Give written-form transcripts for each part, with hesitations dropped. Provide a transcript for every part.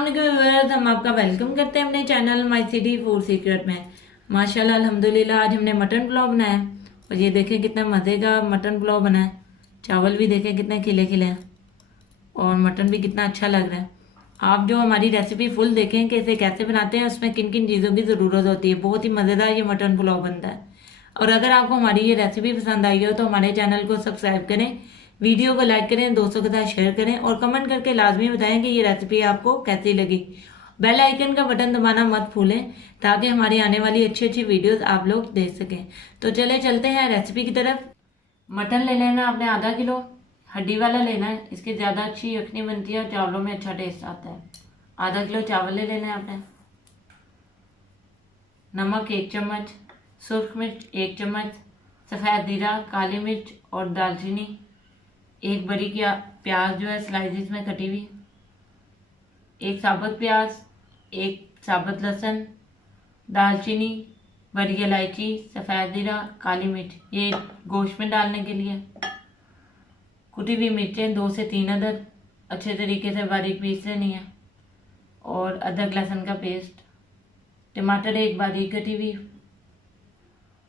अस्सलाम वालेकुम व्यूअर्स, हम आपका वेलकम करते हैं अपने channel my city food secret में। माशाल्लाह अल्हम्दुलिल्लाह आज हमने मटन पुलाव बनाया है। और ये देखें कितना मज़े का मटन पुलाव बना है। चावल भी देखें कितने खिले खिले हैं और मटन भी कितना अच्छा लग रहा है। आप जो हमारी रेसिपी फुल देखें कि इसे कैसे बनाते हैं, उसमें किन किन चीज़ों की ज़रूरत होती है। बहुत ही मज़ेदार ये मटन पुलाव बनता है। और अगर आपको हमारी ये रेसिपी पसंद आई हो तो हमारे चैनल को सब्सक्राइब करें, वीडियो को लाइक करें, दोस्तों के साथ शेयर करें और कमेंट करके लाजमी बताएं कि ये रेसिपी आपको कैसी लगी। बेल आइकन का बटन दबाना मत भूलें ताकि हमारी आने वाली अच्छी अच्छी वीडियोस आप लोग देख सकें। तो चले चलते हैं रेसिपी की तरफ। मटन ले लेना आपने आधा किलो, हड्डी वाला लेना है, इसकी ज़्यादा अच्छी यखनी बनती है और चावलों में अच्छा टेस्ट आता है। आधा किलो चावल ले लेना है आपने। नमक 1 चम्मच, सूर्ख मिर्च 1 चम्मच, सफ़ेद जीरा, काली मिर्च और दालचीनी, एक बड़ी प्याज जो है स्लाइसिस में कटी हुई, एक साबुत प्याज, एक साबुत लहसुन, दालचीनी, बड़ी इलायची, सफ़ेद जीरा, काली मिर्च, ये गोश्त में डालने के लिए। कुटी हुई मिर्चें 2 से 3 अदद अच्छे तरीके से बारीक पीस लेनी है और अदरक लहसुन का पेस्ट। टमाटर एक बारीक कटी हुई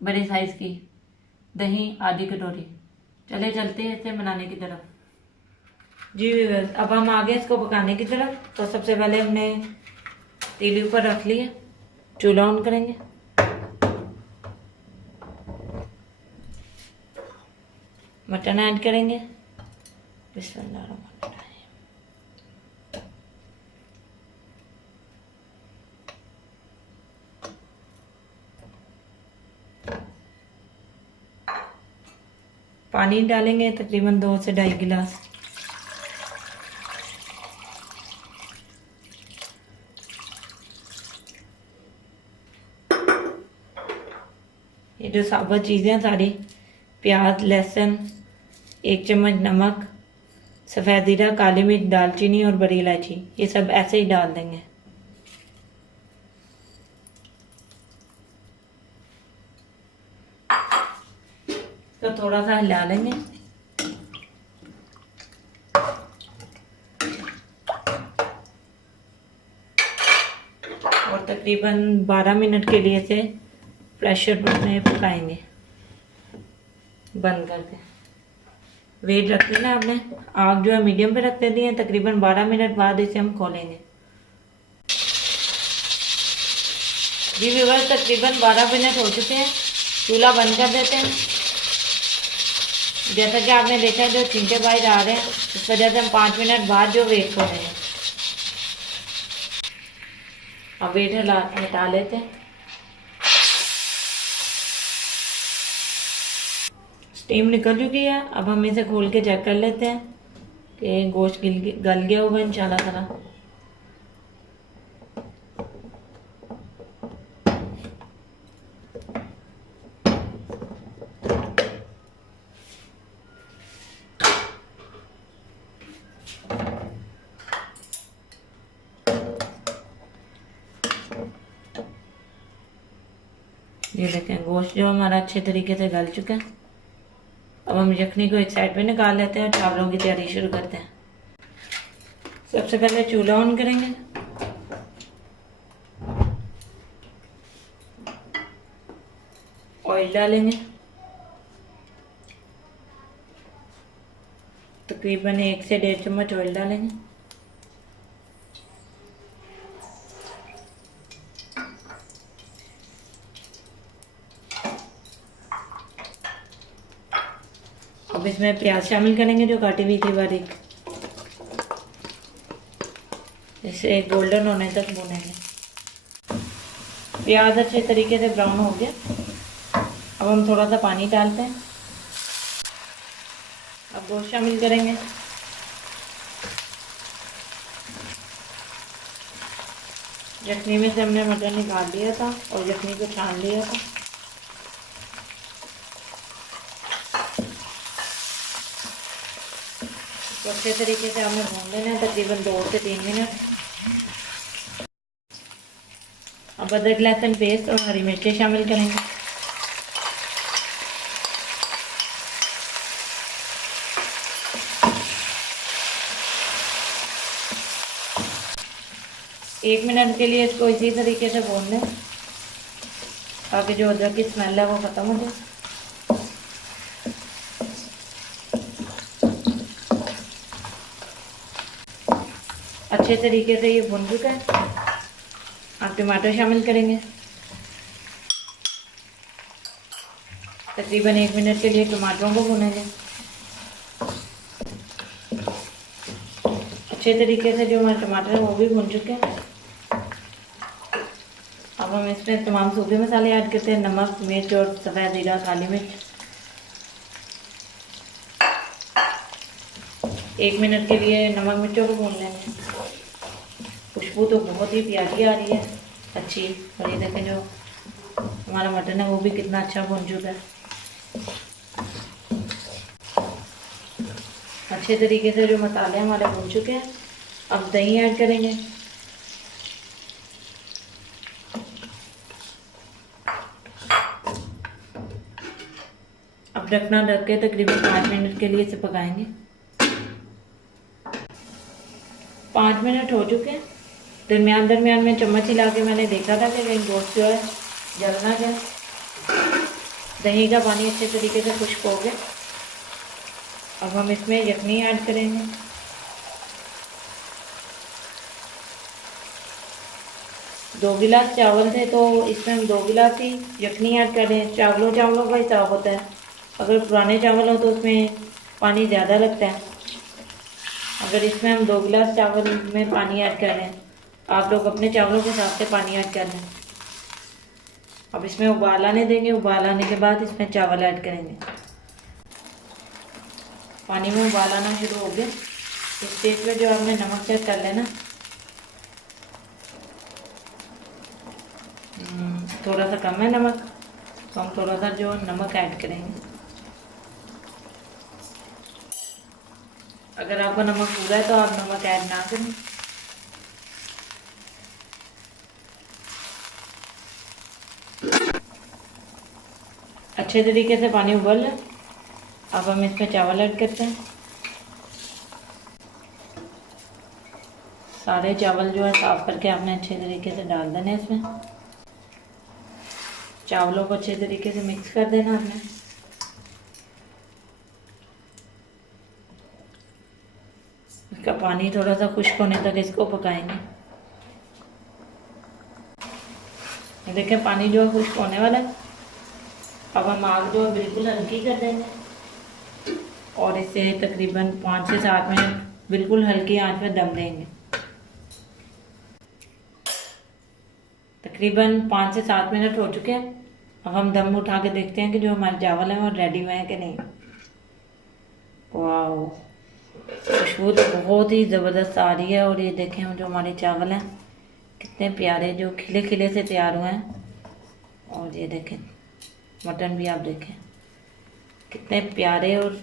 बड़े साइज़ की, दही आधी कटोरी। चले चलते हैं इसे बनाने की तरफ। जी व्यूअर्स, अब हम आगे इसको पकाने की तरफ। तो सबसे पहले हमने तीली ऊपर रख ली है, चूल्हा ऑन करेंगे। मटन ऐड करेंगे। बिस्मिल्लाहिर्रहमानिर्रहीम। पानी डालेंगे तकरीबन 2 से 2.5 गिलास। ये जो साबुत चीज़ें सारी, प्याज, लहसुन, 1 चम्मच नमक, सफ़ेद जीरा, काली मिर्च, दालचीनी और बड़ी इलायची, ये सब ऐसे ही डाल देंगे। तो थोड़ा सा हिला लेंगे। और तकरीबन 12 मिनट के लिए इसे प्रेशर में पकाएंगे बंद करके। वेट रख लेना आपने, आग जो है मीडियम पे रख देनी है। तकरीबन 12 मिनट बाद इसे हम खोलेंगे। जी व्यूअर्स, तकरीबन 12 मिनट हो चुके हैं। चूल्हा बंद कर देते हैं। जैसा कि आपने देखा जो छींटे बाहर आ रहे हैं, इस वजह से हम 5 मिनट बाद जो वेट कर रहे हैं। अब वेट हटा लेते हैं। स्टीम निकल चुकी है। अब हम इसे खोल के चेक कर लेते हैं कि गोश्त गल गया होगा इंशाल्लाह ताला। ये देखें गोश्त जो हमारा अच्छे तरीके से गल चुका है। अब हम यखनी को एक साइड पे निकाल लेते हैं और चावलों की तैयारी शुरू करते हैं। सबसे पहले चूल्हा ऑन करेंगे। ऑयल डालेंगे, तकरीबन 1 से 1.5 चम्मच ऑयल डालेंगे। अब इसमें प्याज शामिल करेंगे जो काटी हुई थी बारीक। इसे गोल्डन होने तक भूनेंगे। प्याज अच्छे तरीके से ब्राउन हो गया। अब हम थोड़ा सा पानी डालते हैं। अब गोश्त शामिल करेंगे। यखनी में से हमने मटन निकाल लिया था और यखनी को छान लिया था। तो अच्छे तरीके से हमें भून लेना है तकरीबन 2 से 3 मिनट। अब अदरक लहसुन पेस्ट और हरी मिर्चें शामिल करेंगे। 1 मिनट के लिए इसको इसी तरीके से भून लें ताकि जो अदरक की स्मेल है वो ख़त्म हो जाए। अच्छे तरीके से ये भुन चुका है। आप टमाटर शामिल करेंगे। तकरीबन 1 मिनट के लिए टमाटरों को भुनेंगे। अच्छे तरीके से जो हमारे टमाटर हैं वो भी भुन चुके हैं। अब हम इसमें तमाम सूखे मसाले ऐड करते हैं, नमक, मिर्च और सफ़ेद ज़ीरा, काली मिर्च। 1 मिनट के लिए नमक मिर्चों को भून लेंगे। खुशबू तो बहुत ही प्यारी आ रही है, अच्छी। और ये देखें जो हमारा मटन है वो भी कितना अच्छा भुन चुका है। अच्छे तरीके से जो मसाले हमारे भुन चुके हैं। अब दही ऐड करेंगे। अब ढकना ढक के तकरीबन 5 मिनट के लिए इसे पकाएंगे। 5 मिनट हो चुके हैं। दरमियान में चम्मच हिला के मैंने देखा था कि कहीं गोश्त जो है जल ना जाए। दही का पानी अच्छे तरीके से खुश्क हो गया। अब हम इसमें यखनी ऐड करेंगे। दो गिलास चावल थे तो इसमें हम 2 गिलास ही यखनी ऐड कर दें। चावलों का हिसाब होता है। अगर पुराने चावल हो तो उसमें पानी ज़्यादा लगता है। अगर इसमें हम 2 गिलास चावल में पानी ऐड कर लें, आप लोग अपने चावलों के हिसाब से पानी ऐड कर लें। अब इसमें उबाल आने देंगे। उबाल आने के बाद इसमें चावल ऐड करेंगे। पानी में उबाल आना शुरू हो गया। इस स्टेज पे जो आपने नमक चेक कर लेना। थोड़ा सा कम है नमक, तो हम थोड़ा सा जो नमक ऐड करेंगे। अगर आपका नमक पूरा है तो आप नमक ऐड ना करें। अच्छे तरीके से पानी उबल है। अब हम इसमें चावल ऐड करते हैं। सारे चावल जो है साफ करके आपने अच्छे तरीके से डाल देने इसमें। चावलों को अच्छे तरीके से मिक्स कर देना आपने। इसका पानी थोड़ा सा खुश्क होने तक इसको पकाएंगे। देखें पानी जो है खुश्क होने वाला है। अब हम आग जो है बिल्कुल हल्की कर देंगे और इसे तकरीबन 5 से 7 मिनट बिल्कुल हल्की आंच पर दम देंगे। तकरीबन 5 से 7 मिनट हो चुके हैं। अब हम दम उठा के देखते हैं कि जो हमारे चावल हैं वो रेडी हुए हैं कि नहीं। वाह, खुशबू तो बहुत ही ज़बरदस्त आ रही है। और ये देखें जो हमारे चावल हैं कितने प्यारे, जो खिले खिले से तैयार हुए हैं। और ये देखें मटन भी आप देखें कितने प्यारे और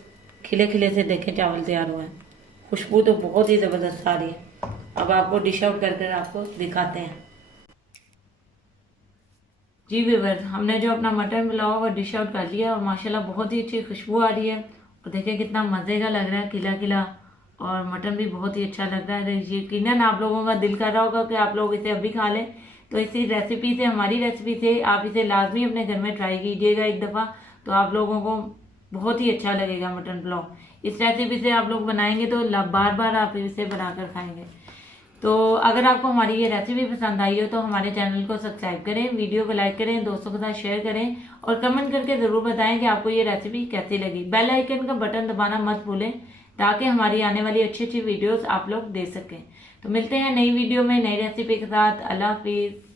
खिले खिले से देखें चावल तैयार हुए हैं। खुशबू तो बहुत ही ज़बरदस्त आ रही है। अब आपको डिश आउट कर कर आपको दिखाते हैं। जी व्यूअर्स, हमने जो अपना मटन पुलाव वो डिश आउट कर लिया और माशाल्लाह बहुत ही अच्छी खुशबू आ रही है। और देखिए कितना मज़े का लग रहा है, खिला खिला। और मटन भी बहुत ही अच्छा लग रहा है। यकीनन आप लोगों का दिल कर रहा होगा कि आप लोग इसे अभी खा लें। तो इसी रेसिपी से, हमारी रेसिपी से आप इसे लाजमी अपने घर में ट्राई कीजिएगा एक दफ़ा, तो आप लोगों को बहुत ही अच्छा लगेगा मटन पुलाव। इस रेसिपी से आप लोग बनाएंगे तो बार बार आप इसे बनाकर खाएंगे। तो अगर आपको हमारी ये रेसिपी पसंद आई हो तो हमारे चैनल को सब्सक्राइब करें, वीडियो को लाइक करें, दोस्तों के साथ शेयर करें और कमेंट करके ज़रूर बताएं कि आपको ये रेसिपी कैसी लगी। बेल आइकन का बटन दबाना मत भूलें ताकि हमारी आने वाली अच्छी अच्छी वीडियोस आप लोग देख सकें। तो मिलते हैं नई वीडियो में नई रेसिपी के साथ। अल्लाह हाफिज़।